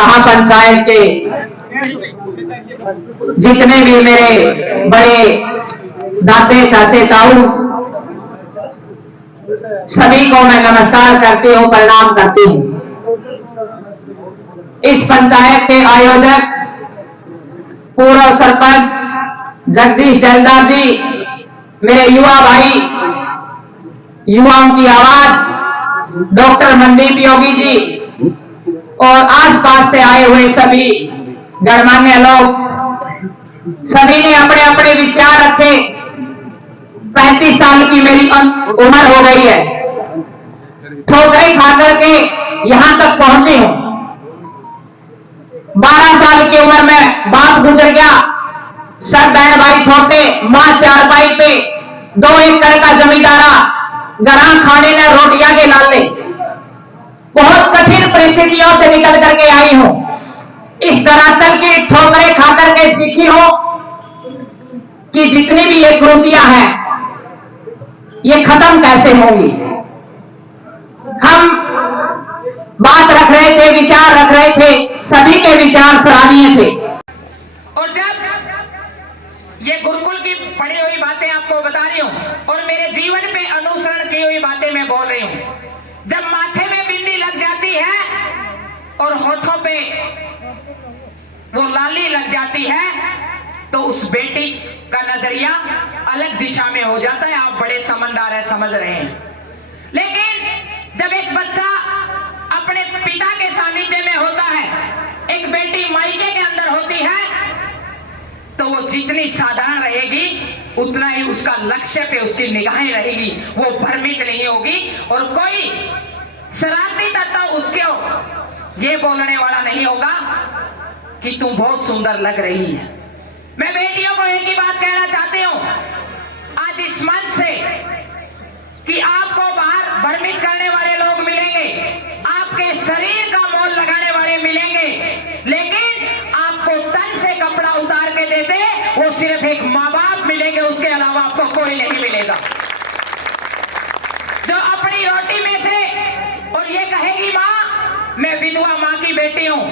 महापंचायत के जितने भी मेरे बड़े दाते चाचे ताऊ सभी को मैं नमस्कार करती हूँ, प्रणाम करती हूँ। इस पंचायत के आयोजक पूर्व सरपंच जगदीश जलदार जी, मेरे युवा भाई, युवाओं की आवाज डॉक्टर मनदीप योगी जी और आसपास से आए हुए सभी गणमान्य लोग, सभी ने अपने अपने विचार रखे। 35 साल की मेरी उम्र हो गई है, ठोकरें खाकर के यहां तक पहुंची हूं। 12 साल की उम्र में बाप गुजर गया, सब बहन भाई छोटे, मां चारपाई पे 2 एकड़ का जमींदारा, गरां खाने ने रोटियां के लाले। बहुत कठिन परिस्थितियों से निकल करके आई हूं। इस धरातल की ठोकरें खाकर के सीखी हूं कि जितनी भी ये कुरीतियां हैं ये खत्म कैसे होंगी। हम बात रख रहे थे, विचार रख रहे थे, सभी के विचार सराहनीय थे। और जब ये गुरुकुल की पढ़ी हुई बातें आपको बता रही हूं और मेरे जीवन पे अनुसरण की हुई बातें मैं बोल रही हूं, जब माथे में बिंदी लग जाती है और होठों पे वो लाली लग जाती है तो उस बेटी का नजरिया अलग दिशा में हो जाता है। आप बड़े समझदार है, समझ रहे हैं। लेकिन जब एक बच्चा अपने पिता के सानिध्य में होता है, एक बेटी मायके के अंदर होती है, तो वो जितनी साधारण रहेगी उतना ही उसका लक्ष्य पे उसकी निगाहें रहेगी, वो भ्रमित नहीं होगी और कोई शरारती तत्व उसको ये बोलने वाला नहीं होगा कि तुम बहुत सुंदर लग रही है। मैं बेटियों को एक ही बात कहना चाहती हूं आज इस मंच से कि आपको बाहर भ्रमित करने वाले लोग मिलेंगे, आपके शरीर का मोल लगाने वाले मिलेंगे, लेकिन आपको तन से कपड़ा उतार के देते वो सिर्फ एक माँ बाप मिलेंगे, उसके अलावा आपको कोई नहीं मिलेगा। जो अपनी रोटी में से और ये कहेगी माँ मैं विधवा माँ की बेटी हूं,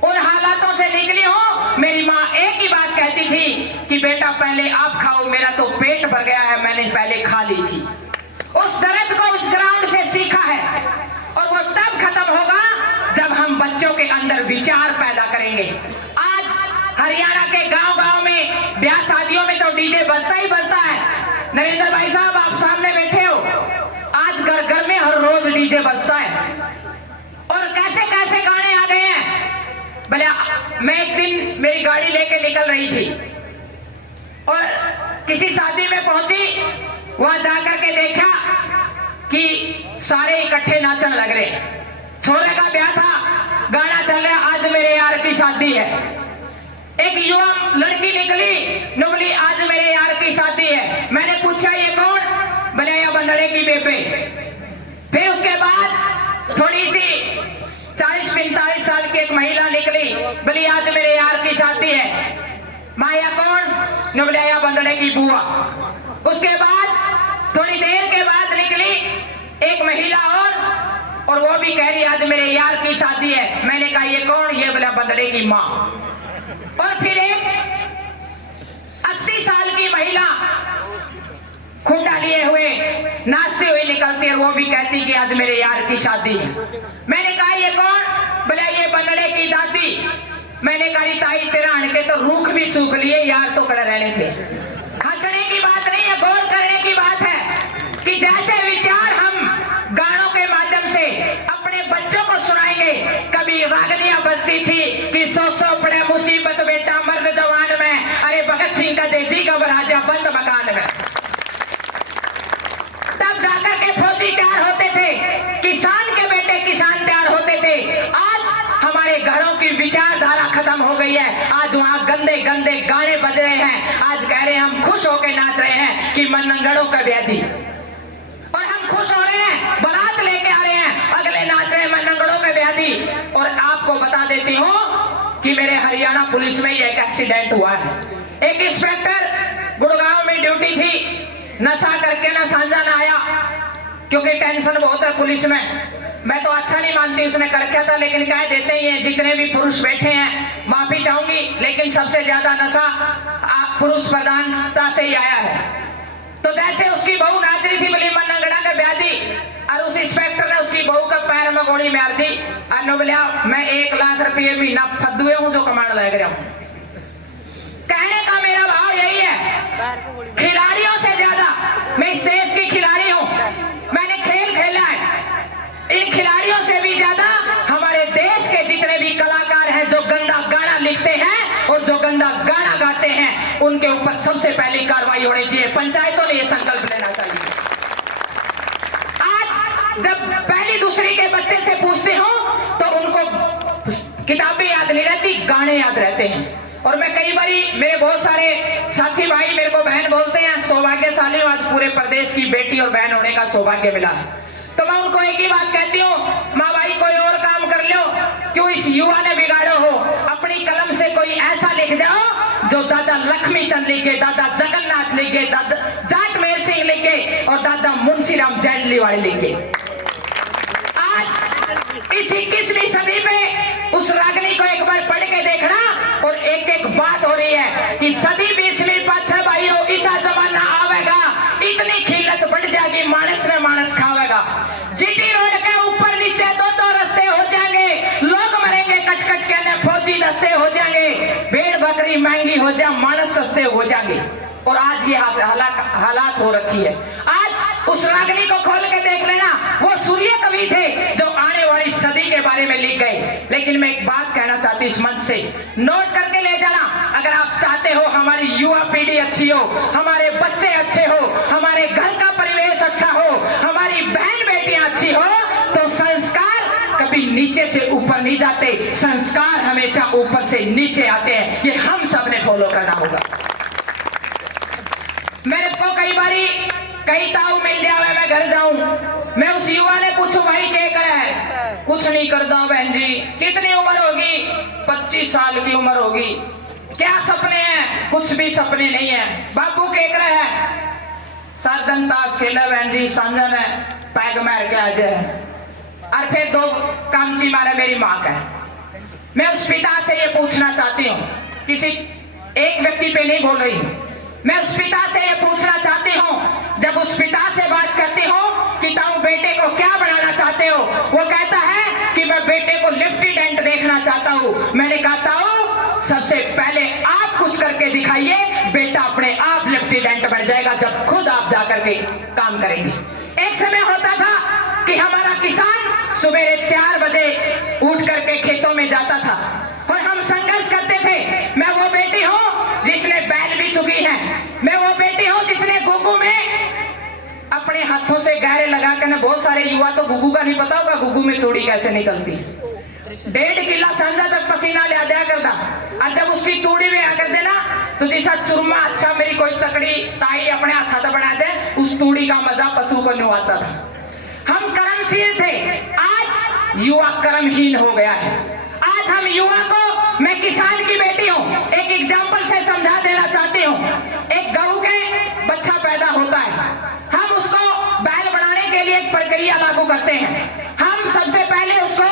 उन हालातों से निकली हूं। मेरी माँ एक ही बात कहती थी कि बेटा पहले आप खाओ, मेरा तो पेट भर गया है, मैंने पहले खा ली थी। उस दर्द को उस ग्राउंड से सीखा है और वो तब खत्म होगा जब हम बच्चों के अंदर विचार पैदा करेंगे। आज हरियाणा के गांव-गांव में ब्याह शादियों में तो डीजे बजता ही बजता है। नरेंद्र भाई साहब आप सामने बैठे हो, आज घर घर में हर रोज डीजे बजता है और कैसे कैसे गाने आ गए हैं। भले मैं एक दिन मेरी गाड़ी लेके निकल रही थी और किसी शादी में पहुंची, वहां जाकर के देखा कि सारे इकट्ठे नाचन लग रहे। छोरे का ब्याह था, गाना चल रहा आज मेरे यार की शादी है। एक युवा लड़की निकली, नुबली आज मेरे यार की शादी है। मैंने पूछा ये कौन? बनाया बंदड़े की बेबे। फिर उसके बाद थोड़ी सी 40-45 साल की एक महिला निकली, बोली आज मेरे यार की शादी है। माया कौन? नुबलिया बंदड़े की बुआ। उसके बाद थोड़ी देर के बाद निकली एक महिला और वो भी कह रही आज मेरे यार की शादी है। मैंने कहा ये कौन? ये बोला बंदड़े की माँ। और फिर एक 80 साल की महिला खुंडा लिए हुए नाचते हुए निकलती है, वो भी कहती कि आज मेरे यार की शादी है। मैंने कहा ये कौन? बोला ये बंदड़े की दादी। मैंने कहा ताई तेरा आने के तो रूख भी सूख लिए, यार तो खड़े रहने थे। हंसने की बात नहीं है, गौर करने की बात है कि जैसे विचार हम गानों के माध्यम से अपने बच्चों को सुनाएंगे। कभी रागनियां बजती थी कि सौ पड़े मुसीबत बेटा मर्द जवान में, अरे भगत सिंह का देसी का राजा बंद मकान में। तब जाकर के फौजी तैयार होते थे, किसान के बेटे किसान तैयार होते थे। आज हमारे घरों की विचारधारा खत्म हो गई है। आज वहां गंदे गंदे गाने बज रहे हैं। आज कह रहे हैं हम खुश होकर नाच रहे हैं कि मनंगड़ों का व्याधि, और हम खुश हो रहे हैं, बारात लेके आ रहे हैं, अगले नाच रहे हैं मनंगड़ों का व्याधि। और आपको बता देती हूं कि मेरे हरियाणा पुलिस में ही एक एक्सीडेंट हुआ है। एक इंस्पेक्टर गुड़गांव में ड्यूटी थी, नशा करके ना सांझा ना आया क्योंकि टेंशन बहुत है पुलिस में। मैं तो अच्छा नहीं मानती उसने कर क्या था, लेकिन कह देते ही हैं जितने भी पुरुष बैठे हैं, माफी चाहूंगी, लेकिन सबसे ज्यादा नशा पुरुष प्रधानता से ही आया है। तो जैसे उसकी बहू नाच रही थी बली मनंगड़ा के ब्यादी, और उस इंस्पेक्टर ने उसकी बहू का पैर में गोली मार दी और नो बोलिया मैं 1 लाख रुपये महीना फद्दुए हूं जो कमाने लग रहा हूं। कहने का मेरा भाव यही है, खिलाड़ियों से ज्यादा मैं इस देश की खिलाड़ी हूं, मैंने खेल खेला है। इन खिलाड़ियों से भी ज्यादा हमारे देश के जितने भी कलाकार हैं जो गंदा गाना लिखते हैं और जो गंदा गाना गाते हैं, उनके ऊपर सबसे पहली कार्रवाई होनी चाहिए। पंचायतों ने यह संकल्प लेना चाहिए। आज जब पहली दूसरी के बच्चे से पूछते हो तो उनको किताबें याद नहीं रहती, गाने याद रहते हैं। और मैं कई बारी, मेरे बहुत सारे साथी भाई मेरे को बहन बोलते हैं, सौभाग्यशाली आज पूरे प्रदेश की बेटी और बहन होने का सौभाग्य मिला है। तो मैं उनको एक ही बात कहती हूँ, माँ भाई कोई और काम कर लो, क्यों इस युवा ने बिगाड़ो हो। अपनी कलम से कोई ऐसा लिख जाओ जो दादा लक्ष्मी चंद लिखे, दादा जगन्नाथ लिखे, दादा जाटमेर सिंह लिखे और दादा मुंशीराम जैंडलीवाल लिखे। आज इस 21वीं सदी पे उस रागनी को एक बार पढ़ के देखना, और एक एक बात हो रही है कि सदी 20वीं पाछे भाइयों ऐसा जमाना आवेगा, इतनी खिल्लत बढ़ जाएगी, मानस में मानस खावेगा। जीटी रोड के ऊपर नीचे 2-2 रास्ते हो जाएंगे, लोग मरेंगे कट कट के, फौजी दस्ते हो जाएंगे, भेड़ बकरी महंगी हो जाए, मानस सस्ते हो जाएंगे। और आज ये हालात हो रखी है। आज उस रागनी को खोल के देख लेना, वो सूर्य कवि थे जो आने वाली सदी के बारे में लिख गए। लेकिन मैं एक बात कहना चाहती हूँ, इस मंच से नोट करके ले जाना, अगर आप चाहते हो हमारी युवा पीढ़ी अच्छी हो, हमारे बच्चे अच्छे हो, हमारे घर का परिवेश अच्छा हो, हमारी बहन बेटियां अच्छी हो, तो संस्कार कभी नीचे से ऊपर नहीं जाते, संस्कार हमेशा ऊपर से नीचे आते हैं। ये हम सब ने फॉलो करना होगा। मेरे को कई बारी कई ताऊ मिल जावे, मैं घर जाऊं, मैं उस युवा ने पूछूं भाई क्या करे है, कुछ नहीं करता बहन जी। कितनी उम्र होगी? 25 साल की उम्र होगी। क्या सपने हैं? कुछ भी सपने नहीं है। बाबू क्या करे है? साधन ताश खेला बहन जी, सांझन है पैग मार के आ जाए, और फिर 2 कामची मारे मेरी माँ का। मैं उस पिता से ये पूछना चाहती हूँ, किसी एक व्यक्ति पे नहीं बोल रही हूँ, मैं उस पिता से ये पूछना चाहती हूँ, जब उस पिता से बात करती हूँ कि ताऊ बेटे को क्या बनाना चाहते हो, वो कहता है कि मैं बेटे को लेफ्टिनेंट देखना चाहता हूँ। मैंने कहा ताऊ सबसे पहले आप कुछ करके दिखाइए, बेटा अपने आप लेफ्टिनेंट बन जाएगा जब खुद आप जाकर के काम करेंगे। एक समय होता था कि हमारा किसान सुबह 4 बजे उठ करके खेतों में जाता था और हम संघर्ष करते थे। मैं वो बेटी हूँ जिसने बैल भी चुकी है, मैं वो बेटी हूँ जिसने गुगू में अपने हाथों से गहरे लगा कर, बहुत सारे युवा तो गुगू का नहीं पता होगा, गुगू में तूड़ी कैसे निकलती है। 1.5 किला सांझा तक पसीना ले दिया करता, और जब उसकी तूड़ी में आकर देना तो जैसा चुरमा अच्छा मेरी कोई तकड़ी ताई अपने हाथ बना दे, उस तूड़ी का मजा पशु को नहीं आता था। हम कर्मशील थे, आज युवा कर्महीन हो गया है। आज हम युवा को, मैं किसान की बेटी हूँ, एक एग्जाम्पल से समझा देना चाहती हूँ। एक गऊ के बच्चा पैदा होता है, हम उसको बैल बनाने के लिए एक प्रक्रिया लागू करते हैं। हम सबसे पहले उसको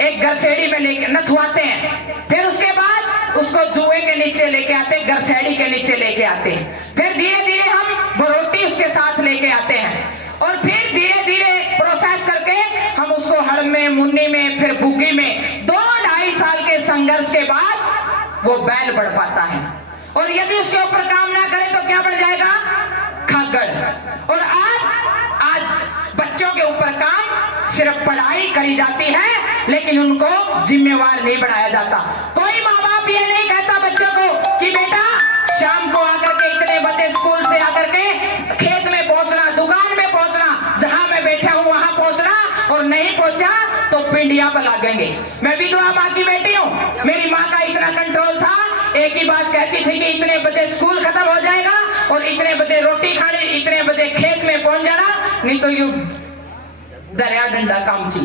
एक गरसेड़ी में लेके नथुआते हैं, फिर उसके बाद उसको जुए के नीचे लेके आते हैं, गरसेड़ी के नीचे लेके आते हैं, फिर धीरे धीरे हम बरोटी उसके साथ लेके आते हैं, और फिर धीरे धीरे प्रोसेस करके हम उसको हड़ में, मुन्नी में, फिर बुग्गी में 2-2.5 साल के संघर्ष के बाद वो बैल बढ़ पाता है। और यदि उसके ऊपर काम ना करें तो क्या बढ़ जाएगा? खग्गड़। और आज बच्चों के ऊपर काम सिर्फ पढ़ाई करी जाती है, लेकिन उनको जिम्मेवार नहीं बनाया जाता। कोई माँ बाप ये नहीं कहता बच्चों को कि बेटा शाम को आकर के इतने बजे स्कूल से आकर के खेत में पहुंचना, दुकान में पहुंचना, जहां मैं बैठा हूं वहां पहुंचना, और नहीं पहुंचा तो पिंडिया पर लागेंगे। मैं विधवा माँ की बेटी हूँ, मेरी माँ का इतना कंट्रोल था, एक ही बात कहती थी कि इतने बजे स्कूल खत्म हो जाएगा और इतने बजे रोटी खानी, इतने बजे खेत में पहुंच जाना, नहीं तो यू दरिया डंडा कामची।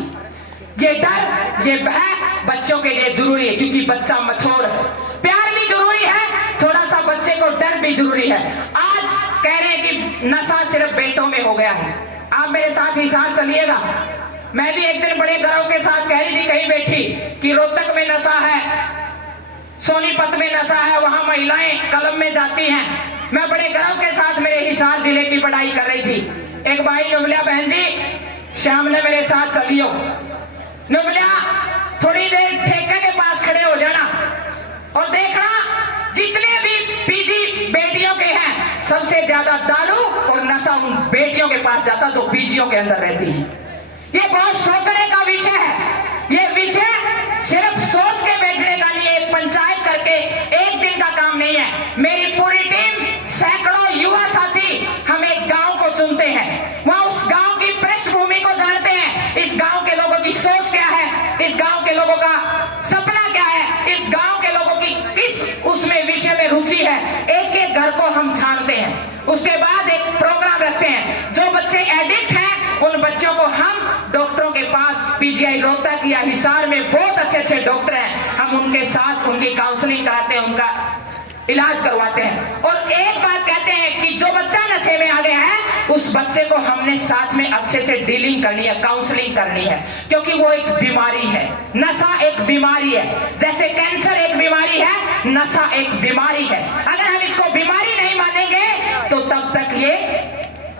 ये डर, ये भय बच्चों के लिए जरूरी है, क्योंकि बच्चा मछोड़ है। प्यार भी जरूरी है, थोड़ा सा बच्चे को डर भी जरूरी है। आज कह रहे हैं कि नशा सिर्फ बेटों में हो गया है। आप मेरे साथ हिसार चलिएगा, मैं भी एक दिन बड़े गर्व के साथ कह रही थी कहीं बैठी कि रोहतक में नशा है, सोनीपत में नशा है, वहां महिलाएं कलम में जाती हैं। मैं बड़े गर्व के साथ मेरे हिसार जिले की पढ़ाई कर रही थी। एक भाई ने बोला बहन जी शाम ने मेरे साथ चलियो। ने बोला थोड़ी देर ठेके के पास खड़े हो जाना और देखना जितने भी पीजी बेटियों के हैं सबसे ज्यादा दारू और नशा उन बेटियों के पास जाता जो पीजियों के अंदर रहती है। ये बहुत सोचने का विषय है। ये विषय सिर्फ सोच के बैठने का नहीं, एक पंचायत करके एक दिन का काम नहीं है। मेरी पूरी टीम सैकड़ों युवा साथी हम एक गांव को चुनते हैं, वहां उस गांव की पृष्ठभूमि को जानते हैं, इस गांव के लोगों की सोच क्या है, इस गांव के लोगों का सपना क्या है, इस गांव के लोगों की किस उसमें विषय में रुचि है, एक एक घर को हम छानते हैं। उसके बाद एक प्रोग्राम रखते हैं। जो बच्चे एडिक्ट हैं उन बच्चों को हम डॉक्टरों के पास पीजीआई रोहतक या हिसार में बहुत अच्छे अच्छे डॉक्टर हैं, हम उनके साथ उनकी काउंसलिंग कराते हैं, उनका इलाज करवाते हैं। और एक बात कहते हैं कि जो बच्चा नशे में आ गया है उस बच्चे को हमने साथ में अच्छे से डीलिंग करनी है, काउंसलिंग करनी है, क्योंकि वो एक बीमारी है। नशा एक बीमारी है, जैसे कैंसर एक बीमारी है, नशा एक बीमारी है। अगर हम इसको बीमारी नहीं मानेंगे तो तब तक ये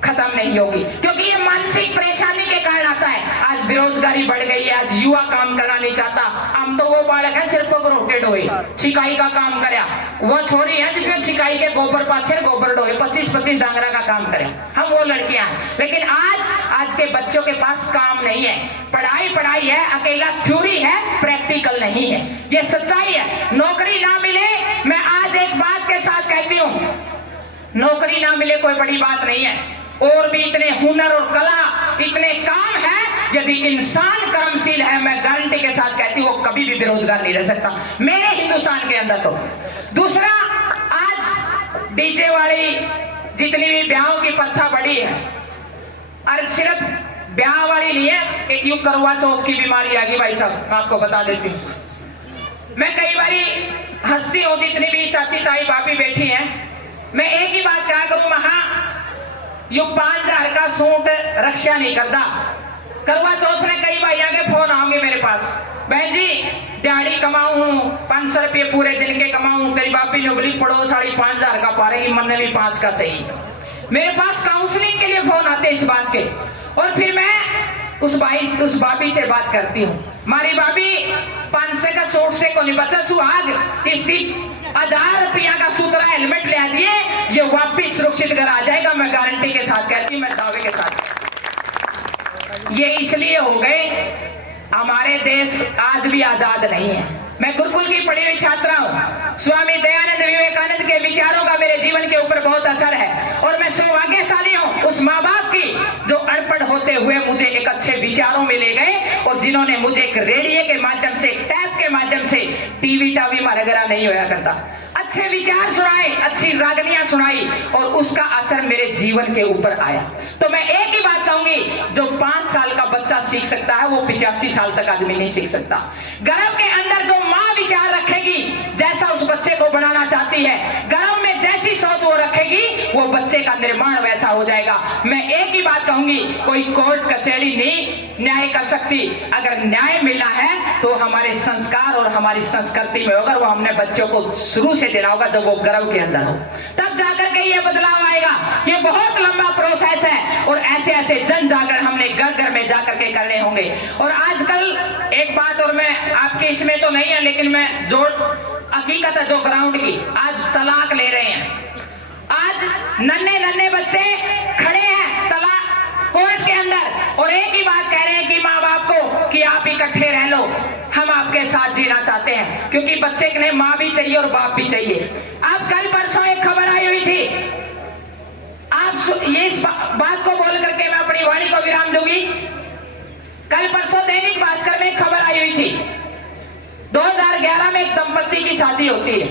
खत्म नहीं होगी, क्योंकि ये मानसिक परेशानी के कारण आता है। आज बेरोजगारी बढ़ गई है, आज युवा काम करना नहीं चाहता। हम तो वो बालक है सिर्फ रोटेड हुए छिकाई का काम करे, वो छोरी है जिसने छिकाई के गोबर पाथर गोबर ढोए 25-25 डांगरा का काम करे, हम वो लड़कियां हैं। लेकिन आज के बच्चों के पास काम नहीं है, पढ़ाई है, अकेला थ्योरी है, प्रैक्टिकल नहीं है, ये सच्चाई है। नौकरी ना मिले, मैं आज एक बात के साथ कहती हूँ, नौकरी ना मिले कोई बड़ी बात नहीं है, और भी इतने हुनर और कला इतने काम है। यदि इंसान कर्मशील है, मैं गारंटी के साथ कहती हूँ वो कभी भी बेरोजगार नहीं रह सकता मेरे हिंदुस्तान के अंदर। तो दूसरा, आज डीजे वाली जितनी भी ब्याहों की प्रथा बढ़ी है, और सिर्फ ब्याह वाली नहीं है, एक यूं करवा चौथ की बीमारी आ गई भाई साहब, मैं आपको बता देती हूँ। मैं कई बारी हंसती हूँ, जितनी भी चाची ताई भाभी बैठी हैं, मैं एक ही बात कहा करूं, महा यू 5000 का सूट रक्षा नहीं करता। करवा चौथ में कई भाइयों के फोन आओगे मेरे पास, बहन जी दिहाड़ी कमाऊं 500 रुपये पूरे दिन के कमाऊं, तेरी बापी ने बोली पड़ो 5000 का पा रही, मन भी 5 का चाहिए। मेरे पास काउंसलिंग के लिए फोन आते इस बात के, और फिर मैं उस भाभी से बात करती हूँ, मारी भाभी 500 का सूट से को नहीं बचा सुहाग, इसकी 1000 रुपया का सूत्रा हेलमेट ले दिए, ये वापिस सुरक्षित घर आ जाएगा। मैं गारंटी के साथ कहती हूँ, मैं दावे के साथ। ये इसलिए हो गए, हमारे देश आज भी आजाद नहीं है। मैं गुरुकुल की पढ़ी हुई छात्रा हूँ, स्वामी दयानंद विवेकानंद के विचारों का मेरे जीवन के ऊपर बहुत असर है, और मैं सौभाग्यशाली हूँ उस माँ बाप की जो अनपढ़ होते हुए मुझे एक अच्छे विचारों में ले गए, और जिन्होंने मुझे एक रेडियो के माध्यम से, टैप के माध्यम से, टीवी टावी मरगरा नहीं होया करता, अच्छे विचार सुनाए, अच्छी रागनियां सुनाई, और उसका असर मेरे जीवन के ऊपर आया। तो मैं एक ही बात कहूंगी, जो 5 साल का बच्चा सीख सकता है वो 85 साल तक आदमी नहीं सीख सकता। गर्भ के अंदर जो माँ विचार रखेगी, जैसा उस बच्चे को बनाना चाहती है, गर्भ में जैसी सोच वो रखेगी, वो बच्चे का निर्माण वैसा हो जाएगा। मैं एक ही बात कहूंगी, कोई कोर्ट कचहरी नहीं न्याय कर सकती। अगर न्याय मिलना है तो हमारे संस्कार और हमारी संस्कृति में होगा, वो हमने बच्चों को शुरू से देना होगा, जब वो गर्भ के अंदर हो, तब जाकर के ये बदलाव आएगा। ये बहुत लंबा प्रोसेस है, और ऐसे ऐसे जन जागर हमने घर घर में जाकर के करने होंगे। और आजकल एक बात, और मैं आपकी इसमें तो नहीं है, लेकिन मैं जो हकीकत है जो ग्राउंड की, आज तलाक ले रहे हैं। आज नन्हे नन्हे बच्चे खड़े हैं तलाक कोर्ट के अंदर, और एक ही बात कह रहे हैं कि माँ बाप को कि आप इकट्ठे रह लो, हम आपके साथ जीना चाहते हैं, क्योंकि बच्चे के लिए माँ भी चाहिए और बाप भी चाहिए। अब कल परसों एक खबर आई हुई थी, आप ये इस बात को बोल करके मैं अपनी वाणी को विराम दूंगी। कल परसों दैनिक भास्कर में एक खबर आई हुई थी, 2011 में एक दंपत्ति की शादी होती है,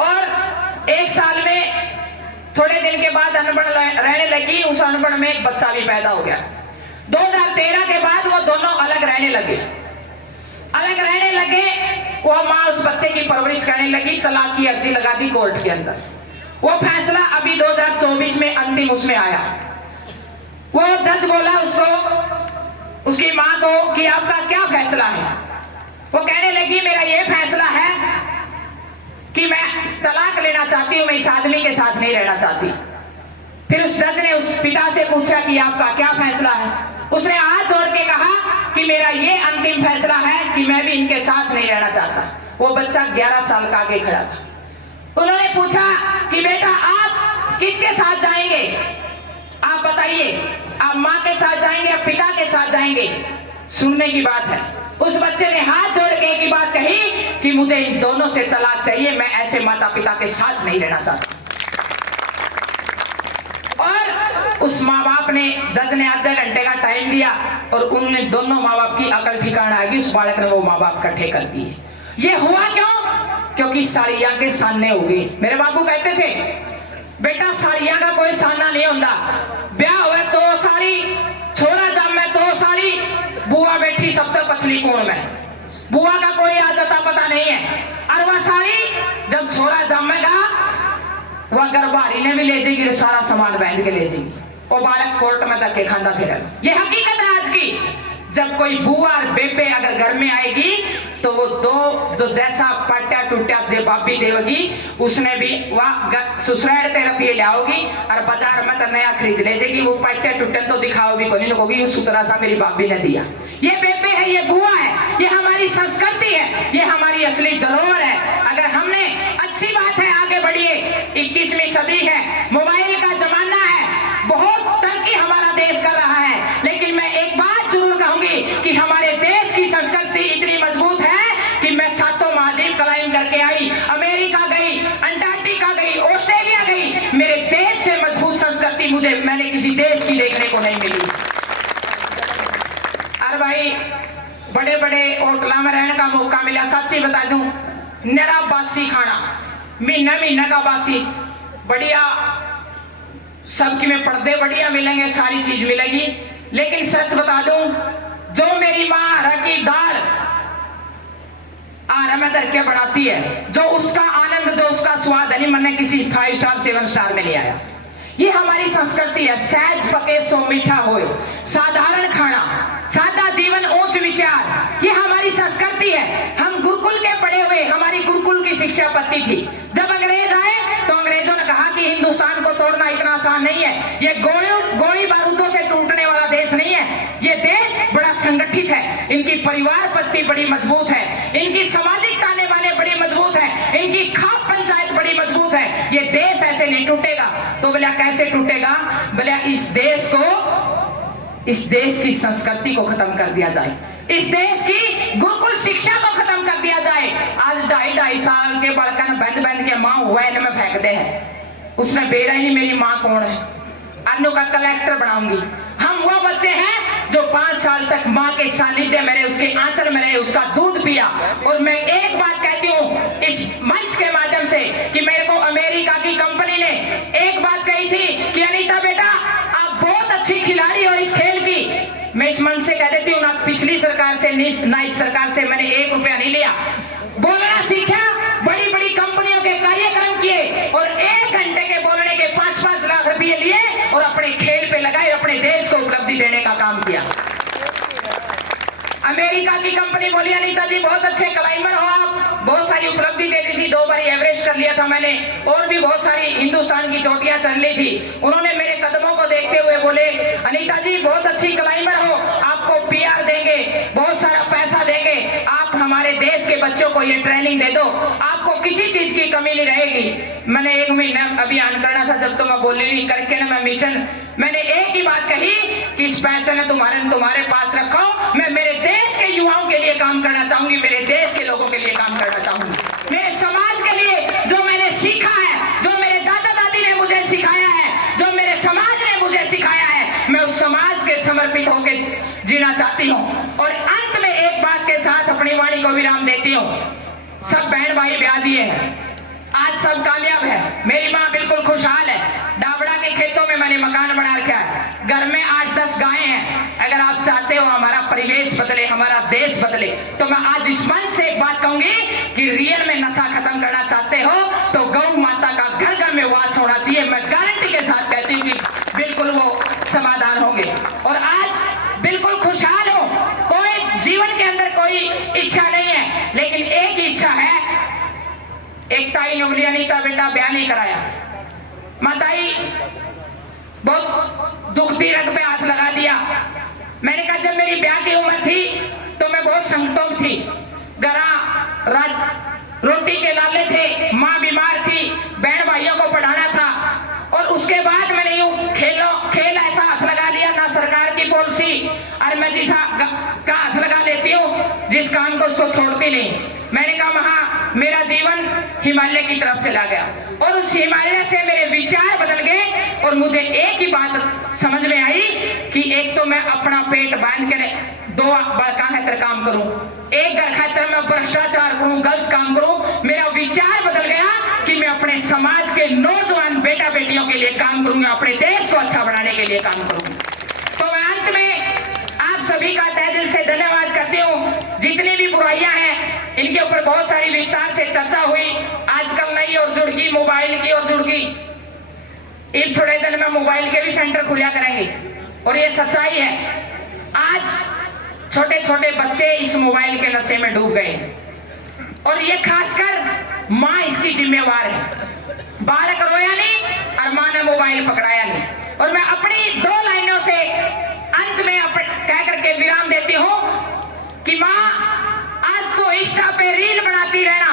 और 1 साल में थोड़े दिन के बाद अनबन रहने लगी, उस अनबन में एक बच्चा भी पैदा हो गया। 2013 के बाद वो दोनों अलग रहने लगे, वो माँ उस बच्चे की परवरिश करने लगी, तलाक की अर्जी लगा दी कोर्ट के अंदर। वो फैसला अभी 2024 में अंतिम उसमें आया। वो जज बोला उसको उसकी माँ को कि आपका क्या फैसला है। वो कहने लगी मेरा ये फैसला है कि मैं तलाक लेना चाहती हूँ, मैं इस आदमी के साथ नहीं रहना चाहती। फिर उस जज ने उस पिता से पूछा कि आपका क्या फैसला है। उसने हाथ जोड़ के कहा कि मेरा ये अंतिम फैसला है कि मैं भी इनके साथ नहीं रहना चाहता। वो बच्चा 11 साल का आगे खड़ा था। उन्होंने पूछा कि बेटा आप किसके साथ जाएंगे, आप बताइए, आप माँ के साथ जाएंगे या पिता के साथ जाएंगे। सुनने की बात है, उस बच्चे ने हाथ जोड़ के एक ही बात कही कि मुझे इन दोनों से तलाक चाहिए, मैं ऐसे माता पिता के साथ नहीं रहना चाहता। और उस माँ बाप ने, जज ने आधे घंटे का टाइम दिया और उनने दोनों माँ बाप की अकल ठिकाना आ गई। उस बालक ने वो माँ बाप इकट्ठे कर दिए। ये हुआ क्यों? क्योंकि साड़ियां के सामने हो गई। मेरे बाबू कहते थे बेटा साड़ियां का कोई सामना नहीं होता, ब्याह हुआ 2 साड़ी, छोरा जब में 2 साड़ी, बुआ बैठी 70 पछली कोण में, बुआ का कोई आजता पता नहीं है। और वह साड़ी जब छोरा जमेगा वह घरबारी ने भी ले जाएगी, सारा सामान बांध के ले जाएगी। वो बालक कोर्ट में धक्के खाना फिरेगा। ये हकीकत है आज की। जब कोई बुआ और बेबे अगर घर में आएगी तो वो दो जो जैसा पट्टा टूटा जे बाबी देवगी, उसने भी वह ससुराल ते रुपये लाओगी और बाजार में तो नया खरीद ले जाएगी। वो पट्टे टूटे तो दिखाओगी को नहीं, लोगोगी उस सुतरा सा मेरी बाबी ने दिया। ये बेबे है, ये बुआ है, ये हमारी संस्कृति है, ये हमारी असली धरोहर है। अगर हमने, अच्छी बात है, आगे बढ़िए, 21वीं सदी है, मोबाइल का जमाना है, बहुत तरक्की हमारा देश कर रहा है। लेकिन मैं एक बात जरूर कहूंगी कि हमारे देश की संस्कृति इतनी मजबूत है कि मैं 7 महाद्वीप क्लाइम करके आई, अमेरिका गई, अंटार्कटिका गई, ऑस्ट्रेलिया गई, मेरे देश से मजबूत संस्कृति मैंने किसी देश की देखने को नहीं मिली। अरे भाई, बड़े बड़े होटलों में रहने का मौका मिला, सच्ची बता दूं, निरा बासी खाना, महीना का बासी, बढ़िया सबकी में पर्दे बढ़िया मिलेंगे, सारी चीज मिलेगी। लेकिन सच बता दूं, जो मेरी माँ अरहर की दाल आरा में धर के बनाती है, जो उसका आनंद, जो उसका स्वाद है, नहीं मैंने किसी 5 स्टार 7 स्टार में नहीं आया। ये हमारी संस्कृति है। सहज पके सो मीठा होए, साधारण खाना, सादा जीवन, उच्च विचार, ये हमारी संस्कृति है। हम गुरुकुल के पढ़े हुए, हमारी गुरुकुल की शिक्षा पद्धति थी। जब अंग्रेज आए तो अंग्रेजों ने कहा कि हिंदुस्तान को तोड़ना इतना आसान नहीं है, ये गोली बारूदों से टूटने वाला देश नहीं है, ये देश बड़ा संगठित है, इनकी परिवार पद्धति बड़ी मजबूत है, इनकी सामाजिक ताने बाने बड़ी मजबूत है, इनकी खाप पंचायत बड़ी मजबूत है, ये देश ऐसे नहीं टूटेगा। तो बोला कैसे टूटेगा? बोला इस देश की संस्कृति को खत्म कर दिया जाए, इस देश की गुरुकुल शिक्षा को खत्म कर दिया जाए। आज 2.5 साल के बड़कन बंद के माँ वैन में फेंकते हैं, उसमें बेरा ही नहीं मेरी माँ कौन है, अन्नू का कलेक्टर बनाऊंगी। हम वो बच्चे हैं जो 5 साल तक माँ के सानिध्य में रहे, उसके आंचल में रहे, उसका दूध पिया। और मैं एक बात कहती हूँ इस मंच के माध्यम से कि मेरे को अमेरिका की कंपनी ने एक बात कही थी कि अनीता बेटा आप बहुत अच्छी खिलाड़ी हो इस खेल की। मैं इस मंच से कह देती हूँ, ना पिछली सरकार से ना इस सरकार से मैंने 1 रुपया नहीं लिया, बोलना सीखा, बड़ी बड़ी कंपनियों के कार्यक्रम किए और 1 घंटे के बोलने के 5-5 लाख रुपए लिए और अपने खेल पे लगाए, अपने देश को उपलब्धि देने का काम किया। अमेरिका की कंपनी बोली अनीता जी बहुत अच्छे क्लाइंबर हो आप, बहुत सारी उपलब्धि दे दी थी, 2 बार एवरेस्ट कर लिया था मैंने, और भी बहुत सारी हिंदुस्तान की चोटियां चढ़ ली थी। उन्होंने मेरे कदमों को देखते हुए बोले अनीता जी बहुत अच्छी क्लाइंबर हो, आपको PR देंगे, बहुत सारा पैसा देंगे, आप हमारे देश के बच्चों को ये ट्रेनिंग दे दो, आपको किसी चीज की कमी नहीं रहेगी। मैंने 1 महीना अभियान करना था, जब तो मैं बोली नहीं करके ना मैं मिशन, मैंने एक ही बात कही कि इस पैसे ने तुम्हारे पास रखो, मैं मेरे देश के युवाओं के लिए काम करना चाहूंगी, मेरे देश के लोगों के लिए काम करना चाहूंगी, मेरे समाज के लिए जो मैंने सीखा है, जो मेरे दादा दादी ने मुझे सिखाया है, जो मेरे समाज ने मुझे सिखाया है, मैं उस समाज के समर्पित होकर जीना चाहती हूँ। और अंत में एक बात के साथ अपनी वाणी को विराम देती हूँ। सब बहन भाई ब्याह दिए हैं, आज सब कामयाब है, मेरी माँ बिल्कुल खुशहाल है, डाबड़ा के खेतों में मैंने मकान बना रखा है, घर में 8-10 गायें हैं। अगर आप चाहते हो हमारा परिवेश बदले, हमारा देश बदले, तो मैं आज इस मंच से एक बात कहूंगी कि रियल में नशा खत्म करना चाहते हो तो गौ माता का घर घर में वास होना चाहिए। मैं गारंटी के साथ कहती हूँ कि बिल्कुल वो समाधान होंगे। और आज बिल्कुल खुशहाल हो, माताई ने उंगलियां नहीं था बेटा ब्याह नहीं कराया। माताई बहुत दुखती रग पे हाथ लगा दिया। मैंने कहा जब मेरी ब्याह की उम्र थी तो मैं बहुत संकटों में थी, घरा रोटी के लाले थे, माँ बीमार थी, बहन भाइयों को पढ़ाना था। और उसके बाद मैंने यूं खेल ऐसा हाथ लगा लिया, ना सरकार की पॉलिसी, और मैं जिस का हाथ लगा लेती हूँ जिस काम को उसको छोड़ती नहीं। मैंने कहा वहां मेरा जीवन हिमालय की तरफ चला गया और उस हिमालय से मेरे विचार बदल गए और मुझे एक ही बात समझ में आई कि एक तो मैं अपना पेट बांध कर दो खातर काम करूं, एक घर खातर मैं भ्रष्टाचार करूं, गलत काम करूं। मेरा विचार बदल गया कि मैं अपने समाज के नौजवान बेटा बेटियों के लिए काम करूंगा, अपने देश को अच्छा बनाने के लिए काम करूंगा। तो मैं अंत में आप सभी का तहे दिल से धन्यवाद करती हूँ। जितनी भी बुराइयां हैं इनके ऊपर बहुत सारी विस्तार से चर्चा हुई, आजकल नई और जुड़ गई, मोबाइल की और जुड़ गई। इन थोड़े दिन में मोबाइल के भी सेंटर खुला करेंगे और ये सच्चाई है। आज छोटे छोटे बच्चे इस मोबाइल के नशे में डूब गए और ये खासकर माँ इसकी जिम्मेवार है। बालक रोया नहीं और माँ ने मोबाइल पकड़ाया नहीं। और मैं अपनी 2 लाइनों से अंत में कह करके विराम देती हूँ कि माँ आज तो इंस्टा पे रील बनाती रहना,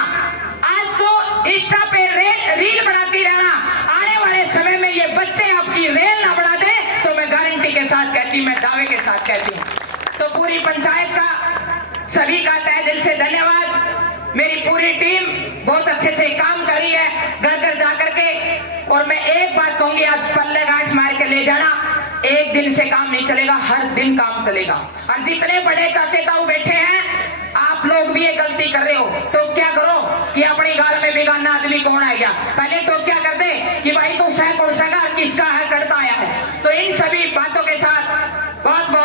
आज तो इंस्टा पे रील बनाती रहना, आने वाले समय में ये बच्चे आपकी रेल ना बना दे तो मैं गारंटी के साथ कहती हूँ, मैं दावे के साथ कहती हूँ। तो पूरी पंचायत का सभी का तहे दिल से धन्यवाद। मेरी पूरी टीम बहुत अच्छे से काम कर रही है घर घर जाकर के। और मैं एक बात कहूंगी, आज पल्ले गांठ मार के ले जाना, एक दिन से काम नहीं चलेगा, हर दिन काम चलेगा। और जितने बड़े चाचे ताऊ बैठे हैं आप लोग भी ये गलती कर रहे हो तो क्या करो कि अपनी गाल में बेगाना आदमी कौन आएगा, पहले तो क्या कर दे कि भाई तू सह कौन सगा किसका है करता आया है। तो इन सभी बातों के साथ बहुत बहुत